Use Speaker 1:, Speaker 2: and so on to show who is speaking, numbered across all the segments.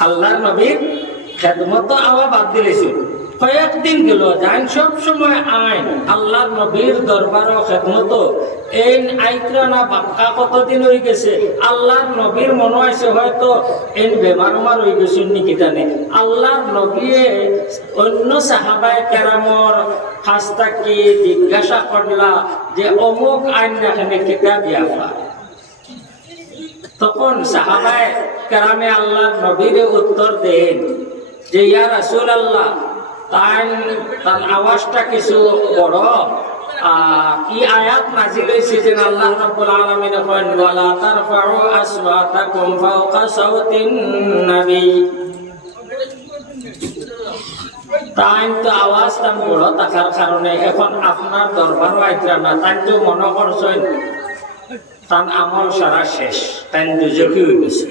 Speaker 1: আল্লাহর নবীর খেদমত আওয়া বাদ দিলেছিল কয়েকদিন গেল যাই সব সময় আইন, আল্লাহর নবীর দরবার ও খেদমত। এই আইত্রা না বাক্কা কতদিন হয়ে গেছে? আল্লাহর নবীর মনে আছে হয়তো, এই বেমার উমার হয়ে গেছে নাকি জানে আল্লাহর নবীয়ে অন্য সাহাবায় কেরামর থাকি জিজ্ঞাসা করলা যে, অমুক আইন এখানে কিতাব ইয়াফা তখন সাহাবায় কেরামে আল্লাহ নবীর উত্তর দেন যে, ইয়া রাসূল আল্লাহ তাই তার আওয়াজটা কিছু বড়। কি আয়াত নাজিল হয়েছে যে আল্লাহ রাব্বুল আলামিন করেন ওয়ালা তারফাউ আসওয়াতাকুম ফাওকা সাউতিন নবী। তাই তো আওয়াজ তাম বড় থাকার কারণে এখন আপনার দরবারও আইতরা না। তাই তো মনে করছেন তার আমল সারা শেষ। তাই দুজকি হয়ে গেছে।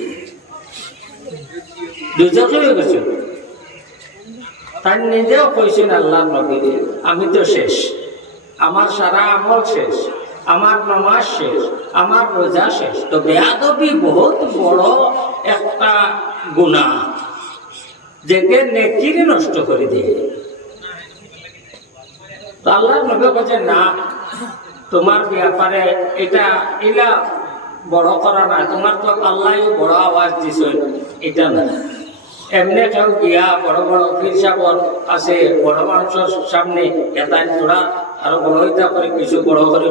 Speaker 1: দুজকি হয়ে গেছে। তাই নিজেও কইছেন আল্লাহ নবীরে আমি তো শেষ। আমার সারা আমল শেষ। আমার নমাজ শেষ। আমার রোজা শেষ। তো বেয়াদবি বহুত বড় একটা গুণা যেকে নেকিরি নষ্ট করে দিয়ে। তো আল্লাহ নবী বলছে না তোমার ব্যাপারে এটা এটা বড় করা না তোমার তো আল্লাহ বড় আওয়াজ দিছে। এটা না। এমনি কেউ গিয়া বড় বড় ফির সাবর আছে, বড় মানুষের সামনে এটা তোরা আরও বড় করে কিছু বড় করে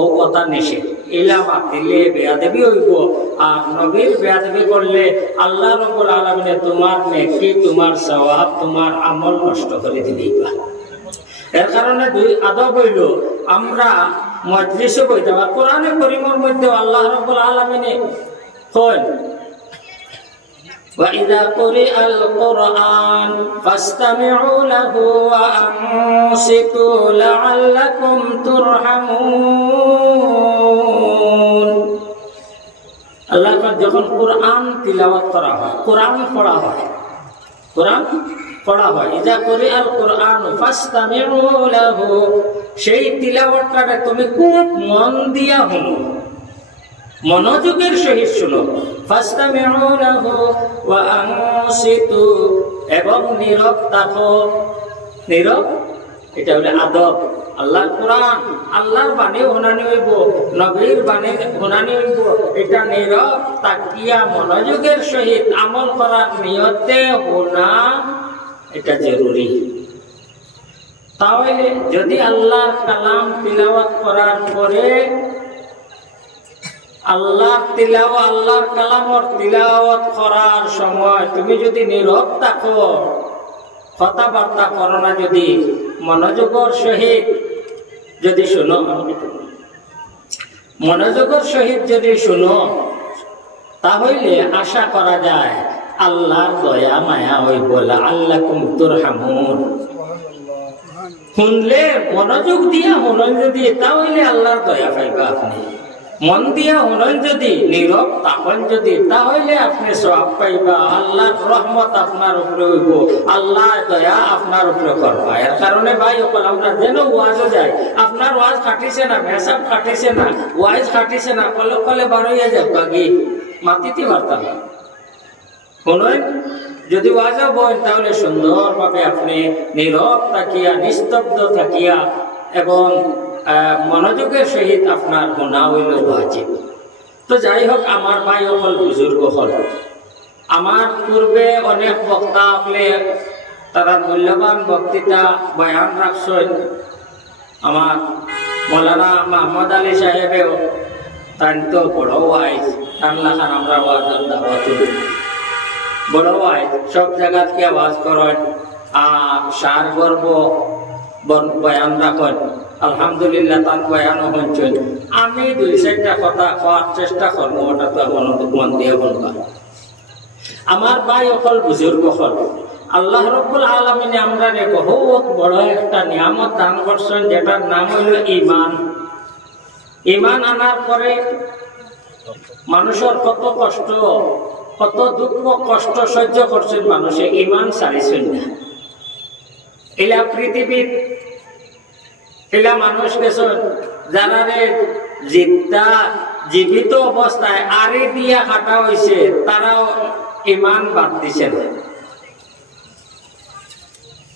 Speaker 1: ও কথা নিষেধ এলা মাতিলে বেয়া দেবী হইব। আর নবীর বেয়া দেবী করলে আল্লাহ রবুল আলমিনে তোমার নেকি, তোমার স্বভাব তোমার আমল নষ্ট করে দিলেই বা এর কারণে দুই আদব হইল, আমরা মজলিসে বইতে পারি কোরআনে করিমর মধ্যে আল্লাহ রব্বুল আলামিনে কই وإذا قرئ القرآن فاستمعوا له وأنصتوا لعلكم ترحمون আল্লাহ পাক যখন কোরআন তিলাওয়াত করা হয় কোরআন পড়া হয় কোরআন পড়া হয় ইজা করে আল কোরআন ফাস্তামিউ লাহু সেই তিলাওয়াতটাকে তুমি খুব মন দিয়া শুনো। মনোযোগের সহিত শুনো। এবং নীরব থাকো। নীরব? এটা হলো আদব। আল্লাহর কোরআন। আল্লাহর বাণী শুনানি হইব নবীর বাণী শুনানি হইব এটা নীরব, তাকিয়া, মনোযোগের সহিত আমল করার নিয়তে শুনা। এটা জরুরি। তাহলে যদি আল্লাহর কালাম তিলাওয়াত করার পরে আল্লাহ তিলাও আল্লাহর কালামর তিলাওয়াত করার সময় তুমি যদি নীরব থাকো, কথাবার্তা করো না যদি, মনোযোগের সহিত যদি শুনো, মনোযোগের সহিত যদি শুনো, তাহলে আশা করা যায়, আল্লাহর দয়া, মায়া ওই বলা আল্লাহ কুমতুর হামুন শুনলে মনোযোগ দিয়া শুনল যদি, তাহলে আল্লাহর দয়া পাইবা আপনি। মন দিয়া শুনল যদি, নীরব তখন যদি, তাহলে আপনি সব পাইবা। আল্লাহর রহমত আপনার উপরে হইব। আল্লাহ দয়া আপনার উপরে করবা। এর কারণে ভাই, অকল আমরা যেন ওয়াজও যাই। আপনার ওয়াজ খাটিছে না, মেসাব খাটিছে না, ওয়াজ খাটিছে না কলে কলে বারোইয়া যাও কাকি মাতিতে পারতাম শুনেন। যদি ওয়াজা বই তাহলে সুন্দরভাবে আপনি নীরব থাকিয়া, নিস্তব্ধ থাকিয়া এবং মনোযোগের সহিত আপনার গুণা হইল ওয়াজিব। তো যাই হোক, আমার ভাই হল বুজুর্গ হল। আমার পূর্বে অনেক বক্তা হলে তারা মূল্যবান বক্তৃতা বয়ান রাখছেন। আমার মৌলানা মাহমদ আলী সাহেবেও তাই তো বড় ওয়াইজ, তার আমরা ওয়াজের দাওয়াত। বড় ভাই, সব জায়গাত কি আওয়াজ করেন? আর সার গর্ব বয়ান রাখেন। আলহামদুলিল্লাহ, তার বয়ানও হচ্ছেন আমি দুই চারটা কথা কোয়ার চেষ্টা করব, ওটা তো মন দিয়ে বলবা আমার ভাই অকল বুজুর্গ হল। আল্লাহ রব্বুল আলমিনে আমরা রে বহুত বড় একটা নিয়ামত দান করছেন, যেটার নাম হইল ইমান ইমান আনার পরে মানুষের কত কষ্ট কত দুঃখ, কষ্ট সহ্য করছেন মানুষে ইমান ছাড়িছেন না। এলা পৃথিবীর এলা মানুষ গেছেন, যারা জিদ্দা, জীবিত অবস্থায় আরে দিয়া কাটা হয়েছে তারাও ইমান বাদ দিছেন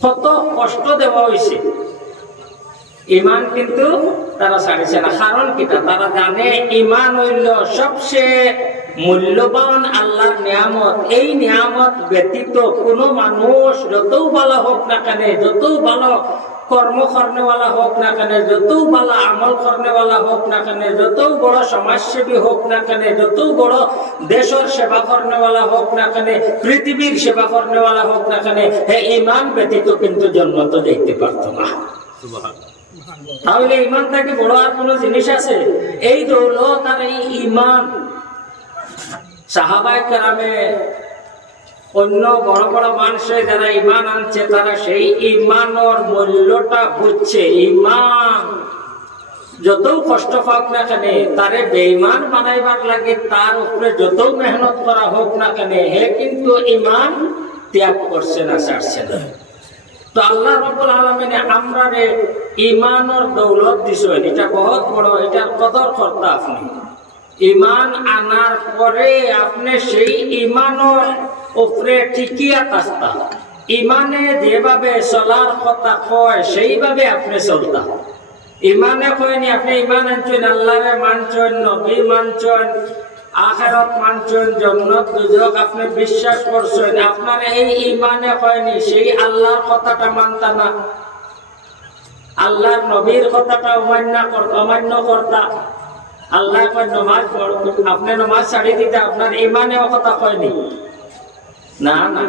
Speaker 1: কত কষ্ট দেওয়া হয়েছে ইমান কিন্তু তারা ছাড়িছে না। কারণ কিটা তারা জানে ইমান হইল সবচেয়ে মূল্যবান আল্লাহর নিয়ামত। এই নিয়ামত ব্যতীত কোনো মানুষ যত ভালো হোক না কেন যত ভালো কর্ম কর্নেওয়ালা হোক না কেন যত ভালো আমল কর্নেওয়ালা হোক না কেন যত বড় সমাজসেবী হোক না কেন যত বড় দেশের সেবা কর্নেওয়ালা হোক না কেন পৃথিবীর সেবা কর্নেওয়ালা হোক না কেন, হে ইমান ব্যতীত কিন্তু জন্ম তো দেখতে পারতো না। তাহলে ইমান থেকে বড় আর কোন জিনিস আছে? এই দৌলত আর এই ইমান সাহাবায় কারামে অন্য বড় বড় মানুষে যারা ইমান আনছে, তারা সেই ইমানর মূল্যটা বুঝছে। ইমান যত কষ্ট পাক না কেন, তারে বেইমান বানাইবার লাগে, তার উপরে যত মেহনত করা হোক না কেন, হে কিন্তু ইমান ত্যাগ করছে না, ছাড়ছে না। তো আল্লাহ রব্বুল আলমিনে আমরা রে ইমানর দৌলত দিছেন। এটা বহুত বড়, এটার কদর কর্তা আপনি। ইমান আনার পরে আপনি সেই ইমানর উপরে টিকিয়া তাস্তা ইমানে যেভাবে চলার কথা কয়, সেইভাবে আপনি চলতা। ইমানে কয়নি আপনি ইমান আনছেন, আল্লাহরে মানছেন নবী মানছেন, আখেরত মানছেন, জন্নত দুজক আপনি বিশ্বাস করছেন, আপনার এই ইমানে হয়নি সেই আল্লাহর কথাটা মানতা না। আল্লাহর নবীর কথাটা অমান্য অমান্য করতা। আল্লাহ কয় নমাজ আপনি নমাজ ছাড়ি দিতে আপনার ইমানে কথা কয়নি? না না।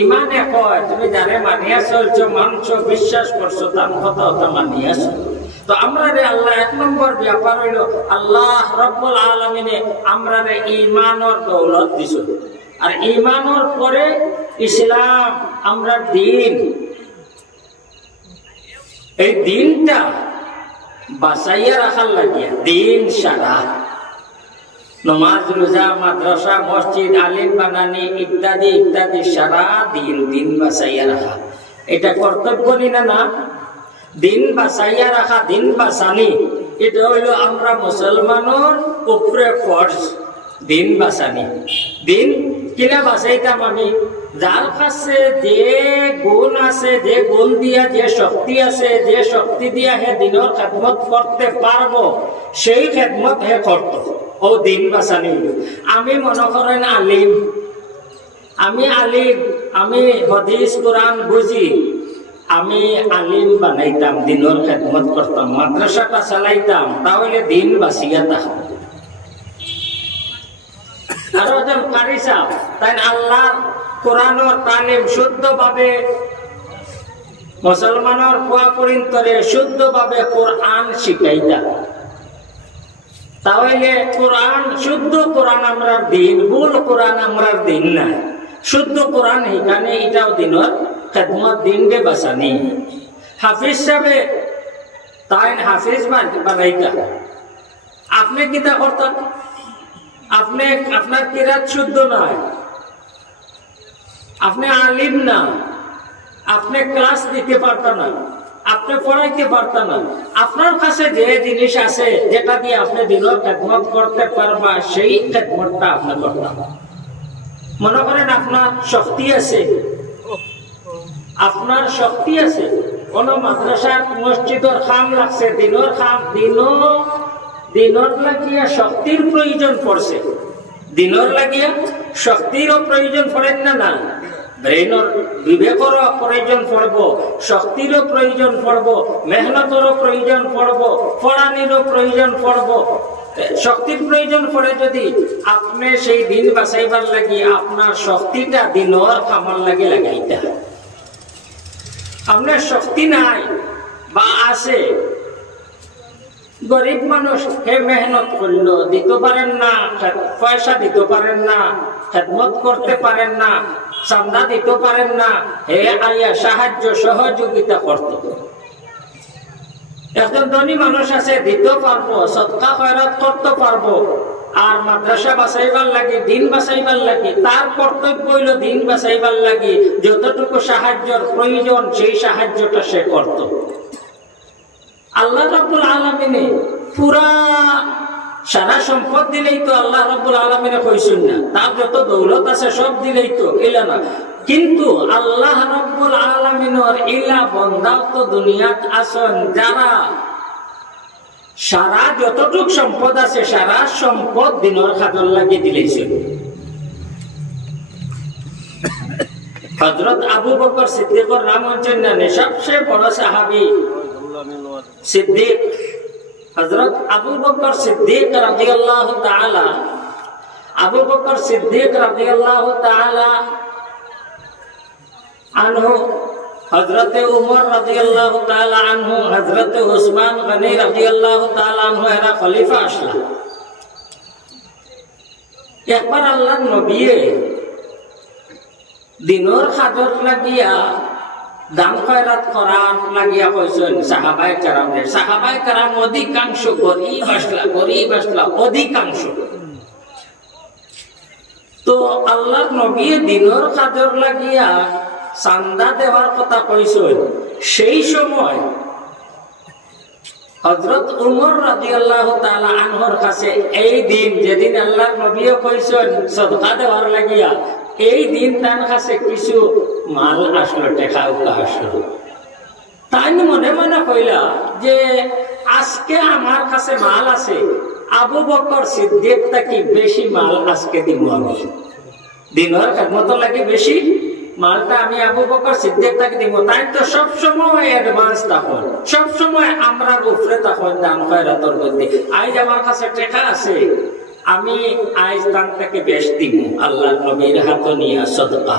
Speaker 1: ইমানে কয়, তুমি যারে মানিয়া চলছো মানছো, বিশ্বাস করছ, তার কথা ওটা মানিয়া চলো তো আমরা রে আল্লাহ এক নম্বর ব্যাপার হইল, আল্লাহ রব্বুল আলমিনে আমরা রে ইমানর দৌলত দিছো। আর ইমানর পরে ইসলাম, আমরা দিন। এই দিনটা বাঁচাইয়া রাখার লাগিয়া দিন সারা। নমাজ, রোজা, মাদ্রাসা, মসজিদ, আলিম, বানানি ইত্যাদি ইত্যাদি সারা দিন দিন বাঁচাইয়া রাখা। এটা কর্তব্য নিনা না দিন বাঁচাইয়া রাখা, দিন বাঁচানি, এটা হইল আমরা মুসলমানের উপরে ফর্স দিন বাঁচানি দিন কিনা বাঁচাইতাম আমি। যার কাছে যে গুণ আছে, যে গুণ দিয়া যে শক্তি আছে, যে শক্তি দিয়া হে দিনের খেদমত করতে পারব, সেই খেদমত হে করত। ও দিন বাঁচানি আমি মনে করেন আলিম। আমি আলিম, আমি হদিস, কোরআন বুঝি আমি আলিম বানাইতাম দিনের খেদমত করতাম, মাদ্রাসাটা চালাইতাম, তাহলে দিন বাঁচিয়া থাকব। আরও একজন কারি তাই আল্লাহ কোরআনর তালিম শুদ্ধভাবে পরিন্তরে শুদ্ধভাবে কোরআন তাহলে কোরআন, শুদ্ধ কোরআন আমরা দিন, ভুল কোরআন আমরা দিন না। শুদ্ধ কোরআন এখানে এটাও দিনের খেদমত, দিন দে বাসানি হাফিজ সাহেবে তাই হাফিজ বানাইতা আপনি কিতা করতেন? আপনি, আপনার কিরাত শুদ্ধ নয়। আপনি আলিম না। আপনি ক্লাস দিতে পারতেন না। আপনি পড়াইতে পারতেন না। আপনার কাছে যে জিনিস আছে, যেটা দিয়ে আপনি দিনের খেদমত করতে পারবা, সেই খেদমতটা আপনি করতাম মনে করেন আপনার শক্তি আছে। আপনার শক্তি আছে। কোন মাদ্রাসার মসজিদের খাম লাগছে, দিনের খাম দিন দিনের লাগিয়া শক্তির প্রয়োজন পড়ছে দিনের লাগিয়া শক্তিরও প্রয়োজন পড়েন না না ব্রেইনের বিবেকেরও প্রয়োজন পড়ব শক্তিরও প্রয়োজন পড়ব মেহনতেরও প্রয়োজন পড়ব পড়ানিরও প্রয়োজন পড়ব শক্তির প্রয়োজন পড়ে যদি আপনি সেই দিন বাঁচাইবার লাগি আপনার শক্তিটা দিনের খামার লাগে লাগাইতা আপনার শক্তি নাই বা আছে গরিব মানুষ হে মেহনত করল, দিতে পারেন না পয়সা দিতে পারেন না, খেদমত করতে পারেন না, চান্দা দিতে পারেন না, হে আইয়া সাহায্য সহযোগিতা করত একজন ধনী মানুষ আছে, দিতে পারব, সৎকা খয়রাত করতে পারব, আর মাদ্রাসা বাঁচাইবার লাগে, দিন বাঁচাইবার লাগে, তার কর্তব্য হইল দিন বাঁচাইবার লাগে, যতটুকু সাহায্যর প্রয়োজন, সেই সাহায্যটা সে করত। আল্লাহ রাব্বুল আলমিনে পুরা সারা সম্পদ দিলেই তো আল্লাহ রব্বুল আলমিনে কইসুন না। তার যত দৌলত আছে সব দিলেই তো, এলা না। কিন্তু আল্লাহ রব্বুল আলমিনের ইলা বন্ধাও তো দুনিয়াত আসন যারা সারা যতটুক সম্পদ আছে, সারা সম্পদ দিনের খাদর লাগিয়ে দিলেছে হজরত আবু বকর সিদ্দিকর নাম হচ্ছেন সবচেয়ে বড় সাহাবি। সিদ্দিক হজরত আবু বকর সিদ্দিক রাদিয়াল্লাহু তাআলা, আবু বকর সিদ্দিক রাদিয়াল্লাহু তাআলা আনহু হজরতে উমর রাদিয়াল্লাহু তাআলা আনহু হজরতে উসমান গনি রাদিয়াল্লাহু তাআলা আনহু, এরা খলিফা আসলা। একবার আল্লাহ নবীয়ে দিনর খাদর লাগিয়া করার লাগিয়া সাহাবাই সাহাবাই কারাম। অধিকাংশ গরিব আসলা গরিব আসলা, অধিকাংশ। তো আল্লাহর নবী দিনর লাগিয়া চান্দা দেওয়ার কথা সেই সময় হজরত উমর রাজি আল্লাহ আনহর কাছে এই দিন যেদিন আল্লাহর নবীও কইছেন, সদকা দেওয়ার লাগিয়া এই দিন তার কাছে কিছু মাল আসলো, টেকা উকা আসলো। তাই মনে মনে কইলা যে, আজকে আমার কাছে মাল আছে, আবু বকর সিদ্দিক তাকে বেশি মাল আজকে দিব আমি। দিনের খেদমত লাগে বেশি, মালটা আমি আবু বকর সিদ্দিক তাকে দিব। তাই তো সব সময় অ্যাডভান্স তখন, সব সময় আমরা উপরে তখন দাম খয়রাতর মধ্যে। আজ আমার কাছে টেকা আছে আমি আজ তার থেকে বেশ দিব। আল্লাহ নবীর হাত নিয়ে সদকা।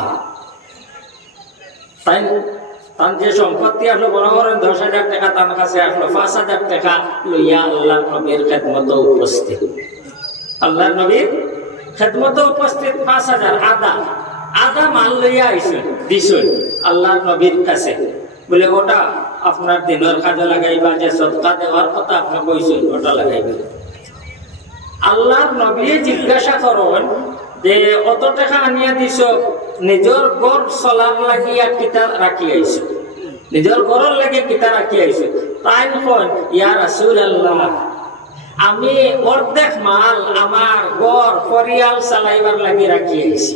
Speaker 1: তাই তার যে সম্পত্তি আসলো, মনে করেন দশ হাজার টাকা, তার কাছে আসলো পাঁচ হাজার টাকা লইয়া আল্লাহ নবীর খেদমত উপস্থিত। আল্লাহ নবীর খেদমত উপস্থিত, পাঁচ হাজার আদা। আদা মাল লইয়া আইসেন, দিছেন আল্লাহ নবীর কাছে। বলে, ওটা আপনার দিনের কাজে লাগাইবা, যে সদকা দেওয়ার কথা আপনি কইছেন, ওটা লাগাইবা আল্লাহ নবী জিজ্ঞাসা করেন যে, অত টাকা আনিয়া দিছ, নিজের গর চলার লাগিয়া কিতা রাখি আইস নিজের গড়ের লাগে কিতা রাখি আইস তাই কন ইয়া রাসূল আল্লাহ আমি অর্ধেক মাল আমার গড় পরিয়াল চালাইবার লাগি রাখি আইছি।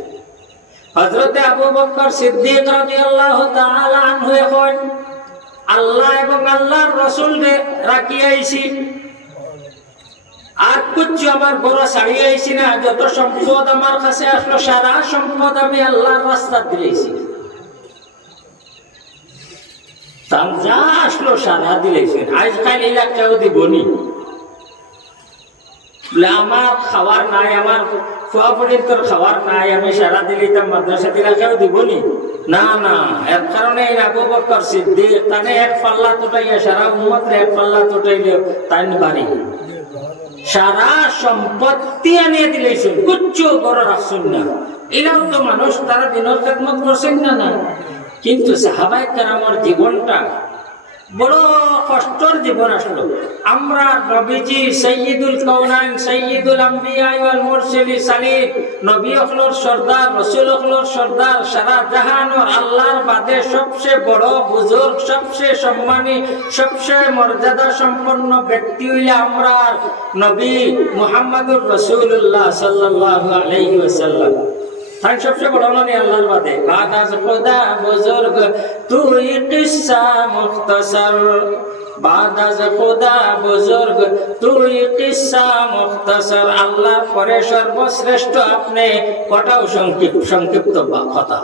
Speaker 1: হজরতে আবু বকর সিদ্দিক রাদিয়াল্লাহু তাআলা আনহু এখন, আল্লাহ এবং আল্লাহর রাসূল রাখি আইছি। আর কুচ্ছু আমার বড় শাড়ি আইছি না, যত সম্পদ আমার কাছে আসলো, সারা সম্পদ আমি আল্লাহর রাস্তা দিয়েছি তার যা আসলো, সারা দিলেছেন আজকাল এলাকাও দিবনি। আমার খাবার নাই, আমার খোয়া পর্যন্ত খাবার নাই, আমি সারা দিলে তার মাদ্রাসা এলাকাও দিবনি। না না, এর কারণে এই আবু বকর সিদ্দিক, তানে এক পাল্লা তোটাইয়া, সারা উম্মত এক পাল্লা তোটাইলে তাই বাড়ি। সারা সম্পত্তি আনিয়ে দিলেছেন কুচ্ছু বড় রাখছেন না। এরাও তো মানুষ, তারা দিনের খেদমত করছেন না না। কিন্তু সাহাবাই কারামর জীবনটা বড় কষ্টর জীবন আসলো। আমরা নবীজি সৈয়দুল কৌনাইন সৈয়দুল আম্বিয়া ওয়াল মুরসিলি সালিম, নবী অখলর সর্দার, রসুল অখলর সর্দার, সারা জাহানোর, আল্লাহর বাদে সবচেয়ে বড় বুজুর্গ, সবচেয়ে সম্মানী, সবচেয়ে মর্যাদা সম্পন্ন ব্যক্তি হইলে আমরা নবী মুহাম্মদুর রসুল্লাহ সাল্লাল্লাহু আলাইহি ওয়াসাল্লাম। তাই সবচেয়ে বড় মানে আল্লাহর বাদে। বাদ আজ খোদা বুজুর্গ তুই কিসা মুখতসর বাদাজ খোদা বুজুর্গ তুই কিসা মুখতসর আল্লাহর পরে সর্বশ্রেষ্ঠ আপনি, কটাও সংক্ষিপ্ত সংক্ষিপ্ত কথা।